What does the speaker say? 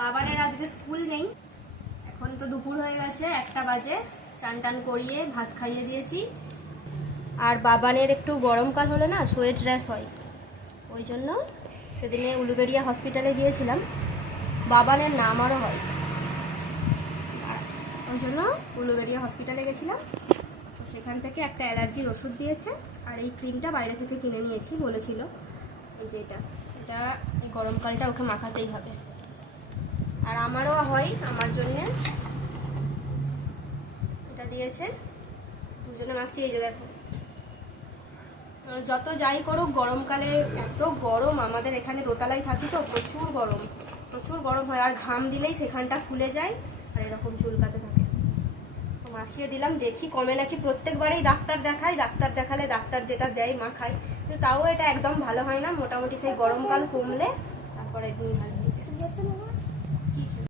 বাবানের আজকে স্কুল নেই, এখন তো দুপুর হয়ে গেছে, 1টা বাজে। চান টান করিয়ে ভাত খাইয়ে দিয়েছি। আর বাবানের একটু গরমকাল হলে না সোয়েট র্যাশ হয়, ওই জন্য সেদিনে উলুবেড়িয়া হসপিটালে গিয়েছিলাম। বাবানের না, আমারও হয়, ওই জন্য উলুবেড়িয়া হসপিটালে গেছিলাম। তো সেখান থেকে একটা অ্যালার্জির ওষুধ দিয়েছে, আর এই ক্রিমটা বাইরে থেকে কিনে নিয়েছি, বলেছিল। এই যে এটা এই গরমকালটা ওকে মাখাতেই হবে। আর আমারও হয়, আমার জন্যে এটা দিয়েছে, দুজনে মাখছি। এই যে দেখো, যত যাই করুক গরমকালে এত গরম, আমাদের এখানে দোতলায় থাকি তো প্রচুর গরম হয়। আর ঘাম দিলেই সেখানটা ফুলে যায় আর এরকম চুলকাতে থাকে। তো মাখিয়ে দিলাম, দেখি কমে নাকি। প্রত্যেকবারেই ডাক্তার দেখাই, ডাক্তার দেখালে ডাক্তার যেটা দেয় মাখাই, কিন্তু তাও এটা একদম ভালো হয় না। মোটামুটি সেই গরমকাল কমলে তারপরে একদম ভালো।